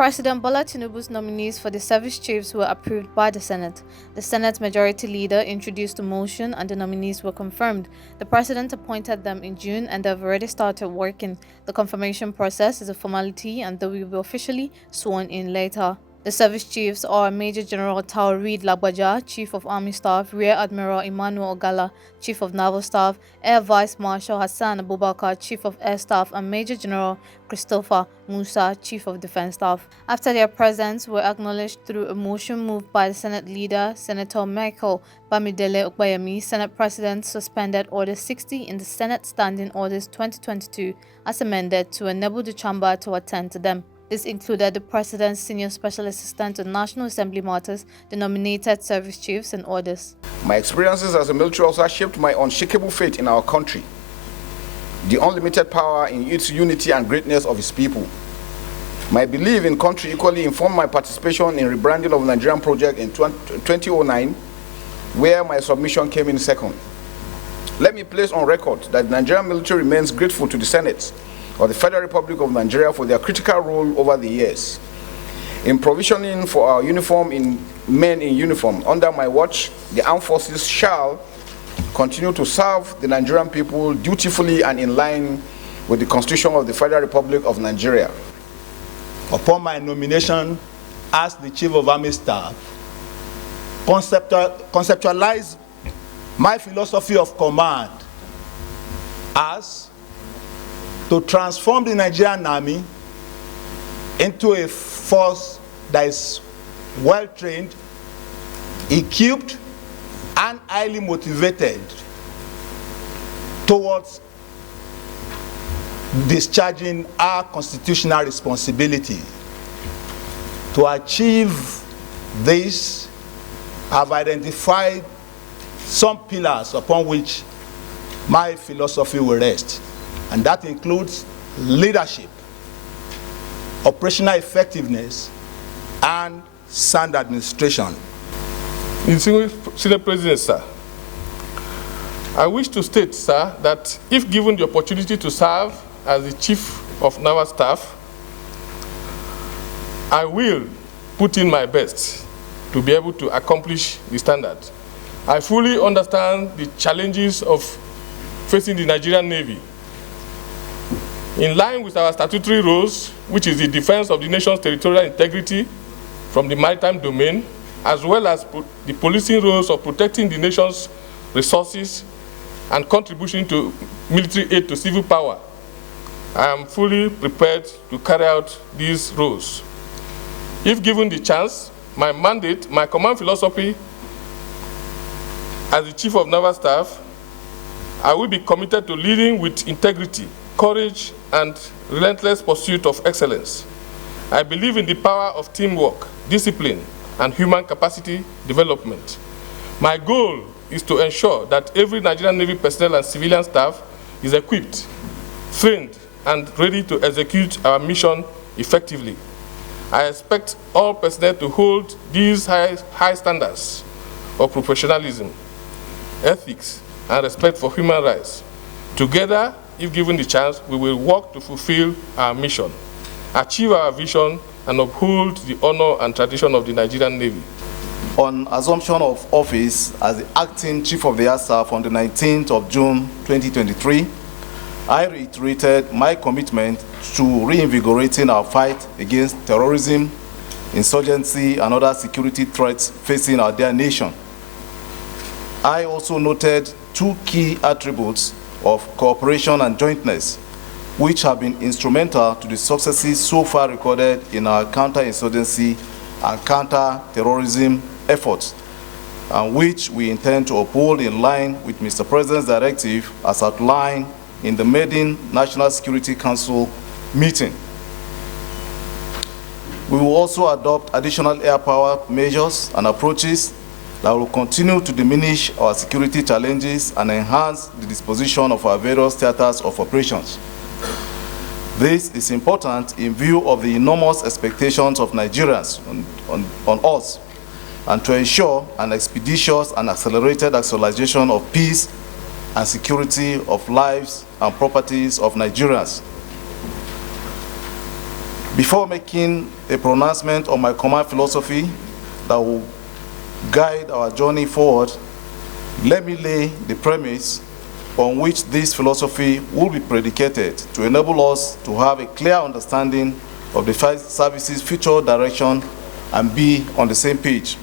President Bola Tinubu's nominees for the service chiefs were approved by the Senate. The Senate Majority Leader introduced a motion and the nominees were confirmed. The President appointed them in June and they've already started working. The confirmation process is a formality and they will be officially sworn in later. The service chiefs are Major General Taoreed Lagbaja, Chief of Army Staff, Rear Admiral Emmanuel Ogala, Chief of Naval Staff, Air Vice Marshal Hassan Abubakar, Chief of Air Staff, and Major General Christopher Musa, Chief of Defense Staff. After their presence were acknowledged through a motion moved by the Senate Leader, Senator Michael Bamidele Okbayemi, Senate President suspended Order 60 in the Senate Standing Orders 2022 as amended to enable the chamber to attend to them. This included the President's Senior Special Assistant on National Assembly Matters, the nominated service chiefs, and others. My experiences as a military officer shaped my unshakable faith in our country, the unlimited power in its unity and greatness of its people. My belief in country equally informed my participation in rebranding of the Nigerian project in 2009, where my submission came in second. Let me place on record that the Nigerian military remains grateful to the Senate of the Federal Republic of Nigeria for their critical role over the years. In provisioning for our uniform in men in uniform, under my watch, the armed forces shall continue to serve the Nigerian people dutifully and in line with the Constitution of the Federal Republic of Nigeria. Upon my nomination as the Chief of Army Staff, conceptualize my philosophy of command as to transform the Nigerian Army into a force that is well-trained, equipped, and highly motivated towards discharging our constitutional responsibility. To achieve this, I've identified some pillars upon which my philosophy will rest. And that includes leadership, operational effectiveness, and sound administration. Senate President, sir, I wish to state, sir, that if given the opportunity to serve as the Chief of Naval Staff, I will put in my best to be able to accomplish the standard. I fully understand the challenges of facing the Nigerian Navy. In line with our statutory roles, which is the defense of the nation's territorial integrity from the maritime domain, as well as the policing roles of protecting the nation's resources and contribution to military aid to civil power, I am fully prepared to carry out these roles. If given the chance, my mandate, my command philosophy as the Chief of Naval Staff, I will be committed to leading with integrity, courage, and relentless pursuit of excellence. I believe in the power of teamwork, discipline, and human capacity development. My goal is to ensure that every Nigerian Navy personnel and civilian staff is equipped, trained, and ready to execute our mission effectively. I expect all personnel to hold these high standards of professionalism, ethics, and respect for human rights. Together, if given the chance, we will work to fulfill our mission, achieve our vision, and uphold the honor and tradition of the Nigerian Navy. On assumption of office as the acting Chief of the Air Staff on the 19th of June 2023, I reiterated my commitment to reinvigorating our fight against terrorism, insurgency, and other security threats facing our dear nation. I also noted two key attributes of cooperation and jointness, which have been instrumental to the successes so far recorded in our counterinsurgency and counter-terrorism efforts, and which we intend to uphold in line with Mr. President's directive as outlined in the maiden National Security Council meeting. We will also adopt additional air power measures and approaches that will continue to diminish our security challenges and enhance the disposition of our various theaters of operations. This is important in view of the enormous expectations of Nigerians on us, and to ensure an expeditious and accelerated actualization of peace and security of lives and properties of Nigerians. Before making a pronouncement on my command philosophy that will guide our journey forward, let me lay the premise on which this philosophy will be predicated to enable us to have a clear understanding of the service's future direction and be on the same page.